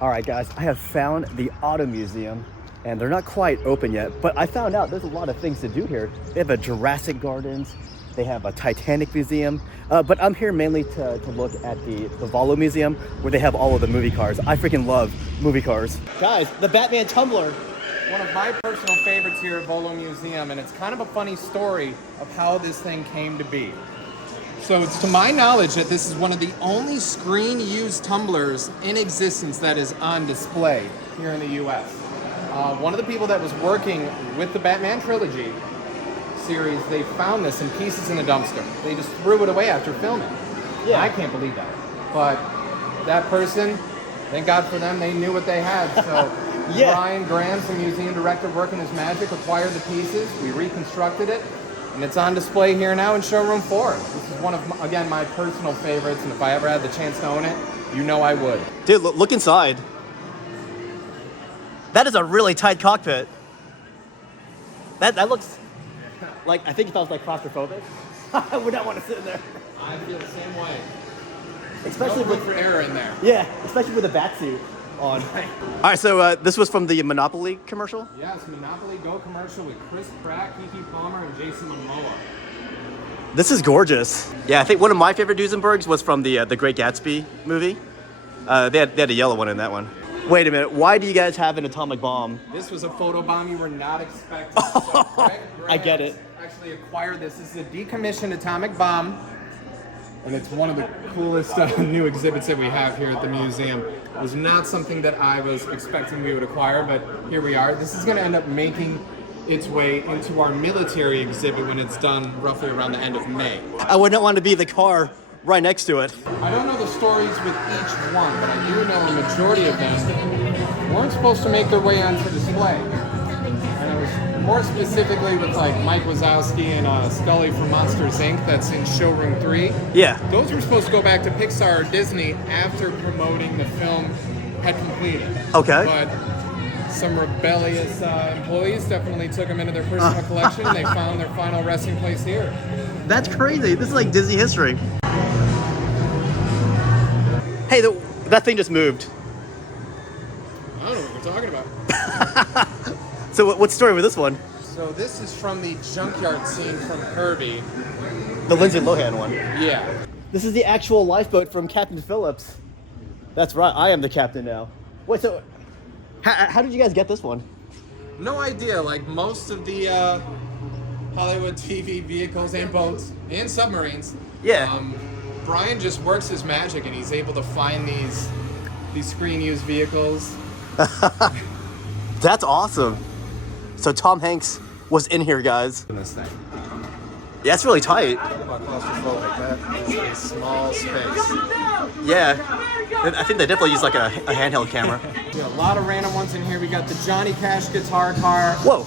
All right, guys, I have found the Auto Museum, and they're not quite open yet, but I found out there's a lot of things to do here. They have a Jurassic Gardens, they have a Titanic Museum, but I'm here mainly to look at the Volo Museum, where they have all of the movie cars. I freaking love movie cars. Guys, the Batman tumbler. One of my personal favorites here at Volo Museum, and it's kind of a funny story of how this thing came to be. So it's to my knowledge that this is one of the only screen-used tumblers in existence that is on display here in the US. One of the people that was working with the Batman trilogy series, they found this in pieces in the dumpster. They just threw it away after filming. Yeah. I can't believe that. But that person, thank God for them, they knew what they had. So yeah. Brian Graham's the museum director working his magic, acquired the pieces, we reconstructed it, and it's on display here now in showroom 4. This is one of, again, my personal favorites, and if I ever had the chance to own it, you know I would. Dude, look inside. That is a really tight cockpit. That looks like, I think if I was like claustrophobic, I would not want to sit in there. I feel the same way. Especially no room for error in there. Yeah, especially with a bat suit on. All right, so this was from the Monopoly commercial? Yes, Monopoly Go commercial with Chris Pratt, Keke Palmer, and Jason Momoa. This is gorgeous. Yeah, I think one of my favorite Duesenbergs was from the Great Gatsby movie. They had a yellow one in that one. Wait a minute, why do you guys have an atomic bomb? This was a photo bomb you were not expecting. So Greg I get it. Actually acquired this. This is a decommissioned atomic bomb. And it's one of the coolest new exhibits that we have here at the museum. It was not something that I was expecting we would acquire, but here we are. This is going to end up making its way into our military exhibit when it's done roughly around the end of May. I would not want to be the car right next to it. I don't know the stories with each one, but I do know a majority of them weren't supposed to make their way onto display. And it was more specifically with like Mike Wazowski and Scully from Monsters Inc. that's in showroom 3. Yeah. Those were supposed to go back to Pixar or Disney after promoting the film had completed. Okay. But some rebellious employees definitely took them into their personal collection, and they found their final resting place here. That's crazy. This is like Disney history. Hey, that thing just moved. I don't know what we're talking about. So what's the story with this one? So this is from the junkyard scene from Herbie. The Lindsay Lohan one. Yeah. This is the actual lifeboat from Captain Phillips. That's right, I am the captain now. Wait, so how did you guys get this one? No idea. Like most of the Hollywood TV vehicles and boats and submarines. Yeah. Brian just works his magic, and he's able to find these screen-used vehicles. That's awesome. So Tom Hanks was in here, guys. In this thing. Yeah, it's really tight. Claustrophobic. That is a small space. Yeah. I think they definitely use like a handheld camera. We got a lot of random ones in here. We got the Johnny Cash guitar car. Whoa.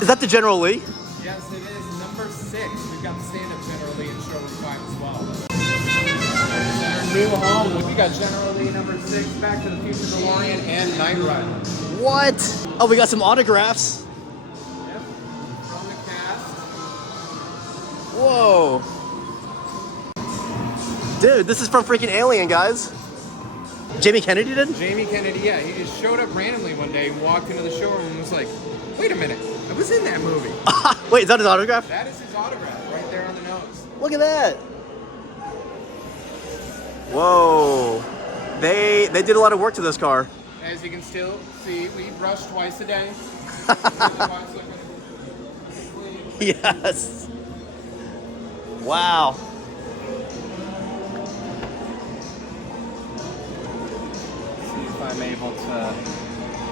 Is that the General Lee? Yes, it is. Number 6. We've got the stand-up General Lee in showroom 5 as well. Our new home. We got General Lee number 6, Back to the Future DeLorean, and Knight Rider. What? Oh, we got some autographs. Yep. From the cast. Whoa. Dude, this is from freaking Alien, guys. Jamie Kennedy did? Jamie Kennedy, yeah. He just showed up randomly one day, walked into the showroom, and was like, wait a minute, I was in that movie. Wait, is that his autograph? That is his autograph, right there on the nose. Look at that. Whoa. They did a lot of work to this car. As you can still see, we brush twice a day. Yes. Wow. See if I'm able to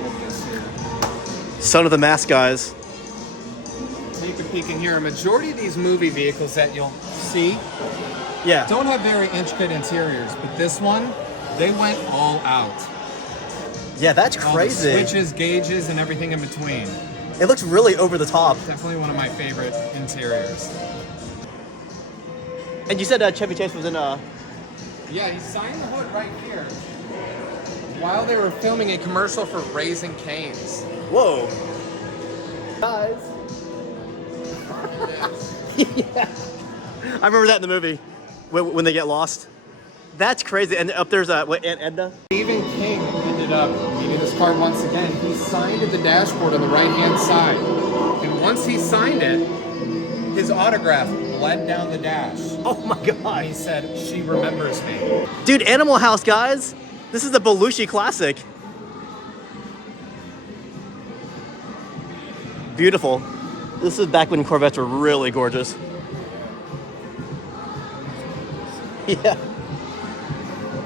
get this here. Son of the Mask, guys. Take a peek in here. A majority of these movie vehicles that you'll see don't have very intricate interiors, but this one, they went all out. Yeah, that's all crazy. The switches, gauges, and everything in between. It looks really over the top. Definitely one of my favorite interiors. And you said Chevy Chase was in Yeah, he signed the hood right here while they were filming a commercial for Raising Cane's. Whoa. Guys. Yeah. I remember that in the movie when they get lost. That's crazy. And up there's Aunt Edna. Stephen King ended up meeting this car once again. He signed the dashboard on the right-hand side. And once he signed it, his autograph bled down the dash. Oh my God. And he said, "She remembers me." Dude, Animal House, guys. This is the Belushi classic. Beautiful. This is back when Corvettes were really gorgeous. Yeah.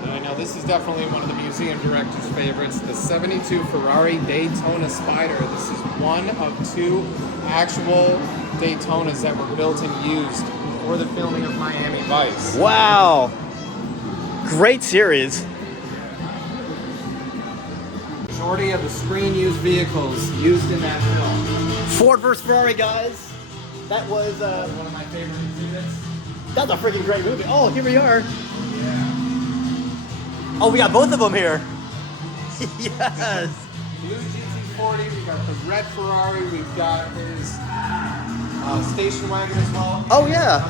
I know this is definitely one of the museum director's favorites, the 72 Ferrari Daytona Spider. This is one of 2 actual Daytonas that were built and used for the filming of Miami Vice. Wow. Great series. Majority of the screen-used vehicles used in that film. Ford versus Ferrari, guys. That was One of my favorite exhibits. that's a freaking great movie. Oh, here we are. Yeah. Oh, we got both of them here. Yes. Blue GT40, we've got the red Ferrari, we've got his station wagon as well. Oh yeah.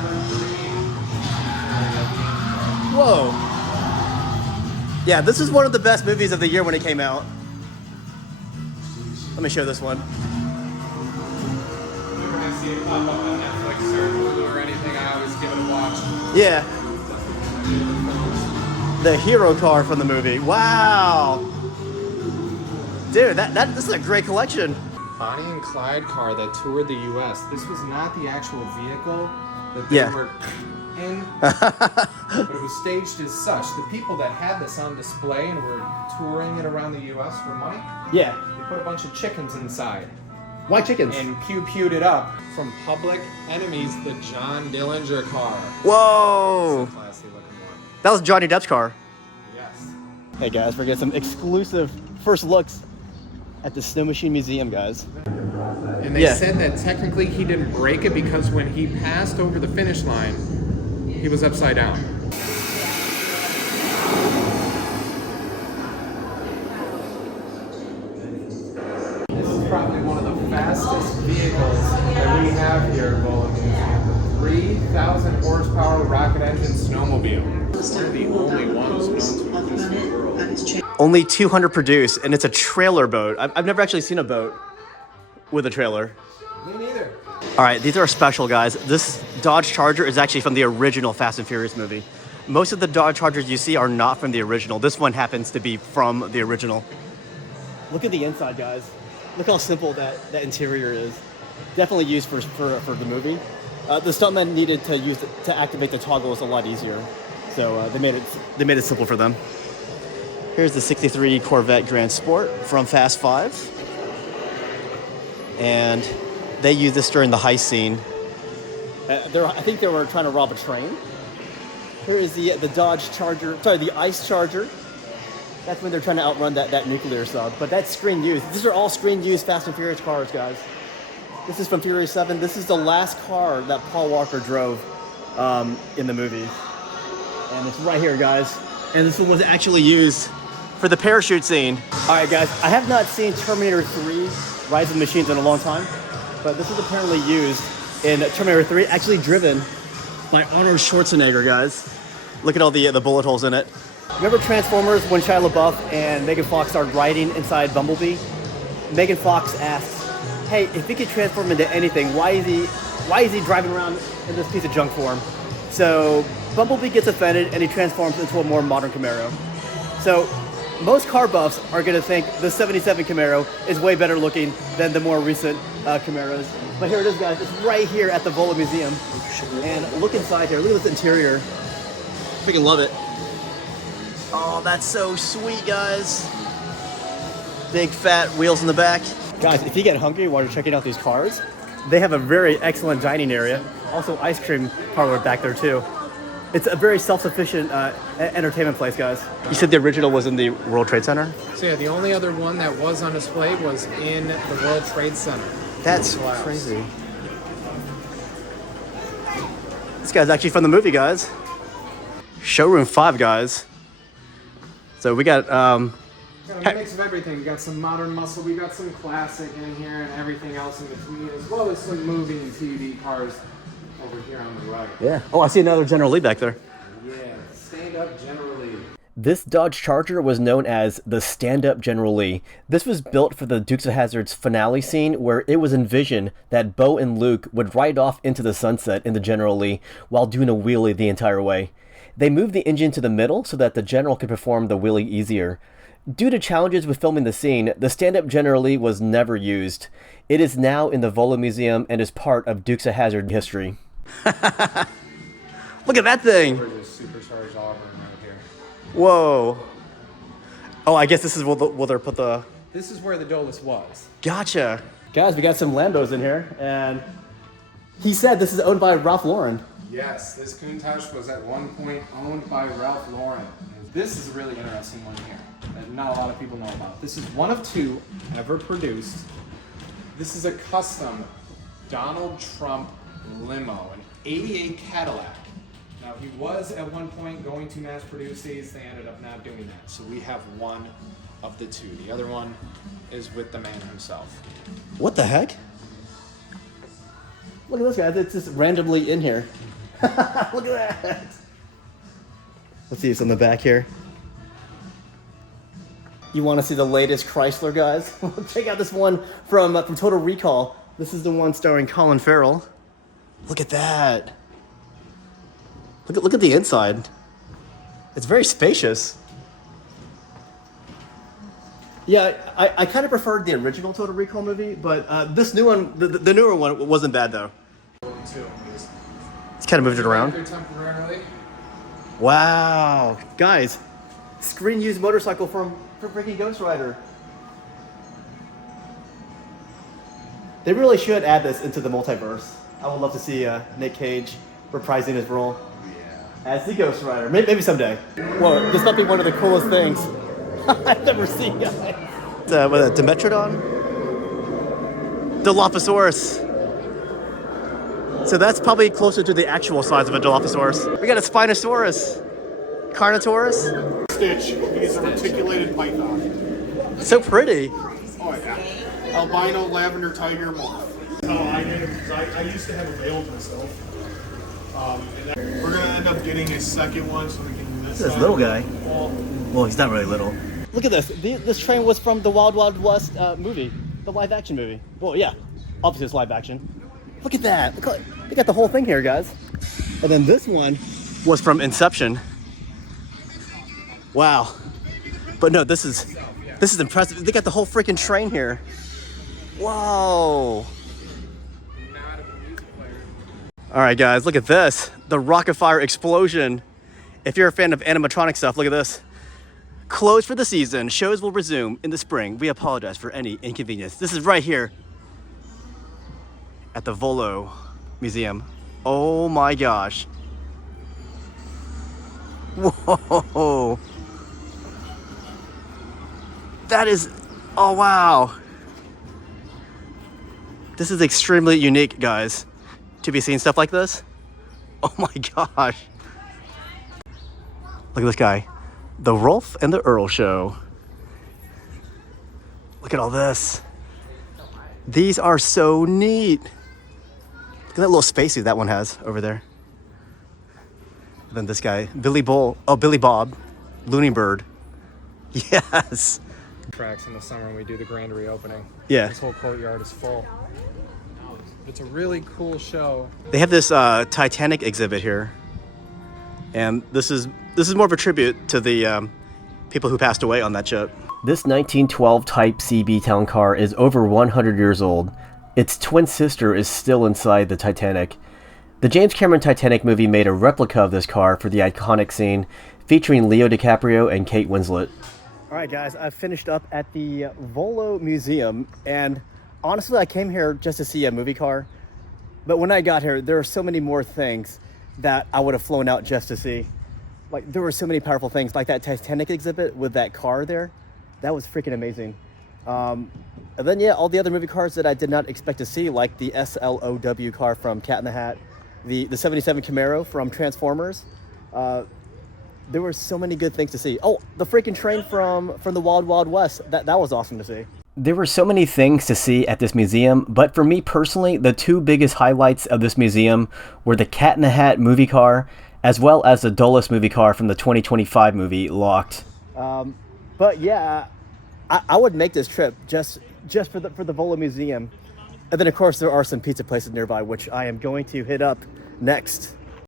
Whoa. Yeah, this is one of the best movies of the year when it came out. Let me show this one. Whenever I see it pop up on Netflix or Hulu or anything, I always give it a watch. Yeah. The hero car from the movie. Wow. Dude, this is a great collection. Bonnie and Clyde car that toured the U.S. This was not the actual vehicle that they were in, but it was staged as such. The people that had this on display and were touring it around the U.S. for money, Yeah. they put a bunch of chickens inside Why chickens? and pewed it up. From Public Enemies, the John Dillinger car. Whoa. Classy looking one. That was Johnny Depp's car. Yes. Hey guys, we're getting some exclusive first looks at the Snow Machine Museum, guys. And they said that technically he didn't break it because when he passed over the finish line, he was upside down. This is probably one of the fastest vehicles that we have here at Volo Museum. The 3,000 horsepower rocket engine snowmobile. We're the only ones known to exist in the world. Only 200 produced, and it's a trailer boat. I've never actually seen a boat with a trailer. Me neither. All right, these are special, guys. This Dodge Charger is actually from the original Fast and Furious movie. Most of the Dodge Chargers you see are not from the original. This one happens to be from the original. Look at the inside, guys. Look how simple that interior is. Definitely used for the movie. The stuntman needed to activate the toggles a lot easier, so they made it simple for them. Here's the '63 Corvette Grand Sport from Fast 5. And they used this during the heist scene. I think they were trying to rob a train. Here is the Dodge Charger, sorry, the Ice Charger. That's when they're trying to outrun that nuclear sub. But that's screen used. These are all screen used Fast and Furious cars, guys. This is from Furious 7. This is the last car that Paul Walker drove in the movie. And it's right here, guys. And this one was actually used for the parachute scene. All right, guys, I have not seen Terminator 3 Rise of the Machines in a long time, but this is apparently used in Terminator 3, actually driven by Arnold Schwarzenegger, guys. Look at all the bullet holes in it. Remember Transformers when Shia LaBeouf and Megan Fox started riding inside Bumblebee? Megan Fox asks, "Hey, if he could transform into anything, why is he driving around in this piece of junk form?" So Bumblebee gets offended and he transforms into a more modern Camaro. So most car buffs are going to think the 77 Camaro is way better looking than the more recent Camaros. But here it is, guys. It's right here at the Volo Museum. And look inside here. Look at this interior. Freaking love it. Oh, that's so sweet, guys. Big fat wheels in the back. Guys, if you get hungry while you're checking out these cars, they have a very excellent dining area. Also ice cream parlor back there too. It's a very self-sufficient entertainment place, guys. You said the original was in the World Trade Center? So yeah, the only other one that was on display was in the World Trade Center. That's crazy. This guy's actually from the movie, guys. Showroom 5, guys. So we got... a mix of everything. We got some modern muscle, we got some classic in here, and everything else in between, as well as some movie and TV cars over here on the right. Yeah. Oh, I see another General Lee back there. Yeah, stand up General Lee. This Dodge Charger was known as the Stand-Up General Lee. This was built for the Dukes of Hazzard's finale scene where it was envisioned that Bo and Luke would ride off into the sunset in the General Lee while doing a wheelie the entire way. They moved the engine to the middle so that the General could perform the wheelie easier. Due to challenges with filming the scene, the Stand-Up General Lee was never used. It is now in the Volo Museum and is part of Dukes of Hazzard history. Look at that thing! Supercharged Auburn right here. Whoa. Oh, I guess this is where they'll put the... This is where the Dolus was. Gotcha. Guys, we got some Lambos in here, and he said this is owned by Ralph Lauren. Yes, this Countach was at one point owned by Ralph Lauren. This is a really interesting one here that not a lot of people know about. This is one of two ever produced. This is a custom Donald Trump limo, an 88 Cadillac. Now, he was at one point going to mass produce these. They ended up not doing that. So we have one of the two. The other one is with the man himself. What the heck? Look at this, guys. It's just randomly in here. Look at that. Let's see, it's on the back here. You want to see the latest Chrysler, guys? Check out this one from Total Recall. This is the one starring Colin Farrell. Look at that. Look at the inside. It's very spacious. Yeah, I kind of preferred the original Total Recall movie, but this new one, the newer one, wasn't bad though. It's kind of moved it around. Temporarily. Wow, guys, screen used motorcycle for freaking Ghost Rider. They really should add this into the multiverse. I would love to see Nick Cage reprising his role as the Ghost Rider. Maybe someday. Well, this might be one of the coolest things I've ever seen, guys. What is that, Dimetrodon? Dilophosaurus. So that's probably closer to the actual size of a Dilophosaurus. We got a Spinosaurus. Carnotaurus. Stitch. He's a reticulated python. So pretty. Oh yeah. Albino lavender tiger moth. Oh, I used to have a veiled myself. We're gonna end up getting a second one so we can. This is little guy. Well, he's not really little. Look at this. This train was from the Wild Wild West movie, the live action movie. Well, yeah, obviously it's live action. Look at that. They got the whole thing here, guys. And then this one was from Inception. Wow. But no, this is impressive. They got the whole freaking train here. Whoa. All right, guys, look at this. The Rock-afire explosion. If you're a fan of animatronic stuff, look at this. Closed for the season. Shows will resume in the spring. We apologize for any inconvenience. This is right here at the Volo Museum. Oh my gosh. Whoa. That is, oh wow. This is extremely unique, guys, to be seeing stuff like this. Oh my gosh. Look at this guy. The Rolf and the Earl Show. Look at all this. These are so neat. Look at that little spacesuit that one has over there. And then this guy, Billy Bob, Looney Bird. Yes. Tracks in the summer when we do the grand reopening. Yeah. This whole courtyard is full. It's a really cool show. They have this Titanic exhibit here, and this is more of a tribute to the people who passed away on that ship. This 1912 Type CB Town car is over 100 years old. Its twin sister is still inside the Titanic. The James Cameron Titanic movie made a replica of this car for the iconic scene, featuring Leo DiCaprio and Kate Winslet. All right, guys, I've finished up at the Volo Museum, and honestly, I came here just to see a movie car. But when I got here, there are so many more things that I would have flown out just to see. Like, there were so many powerful things, like that Titanic exhibit with that car there. That was freaking amazing. And then, yeah, all the other movie cars that I did not expect to see, like the S.L.O.W. car from Cat in the Hat, the 77 Camaro from Transformers. There were so many good things to see. Oh, the freaking train from the Wild Wild West. That was awesome to see. There were so many things to see at this museum, but for me personally, the two biggest highlights of this museum were the Cat in the Hat movie car, as well as the Dulles movie car from the 2025 movie Locked. But yeah, I would make this trip just for the Volo Museum. And then of course there are some pizza places nearby, which I am going to hit up next.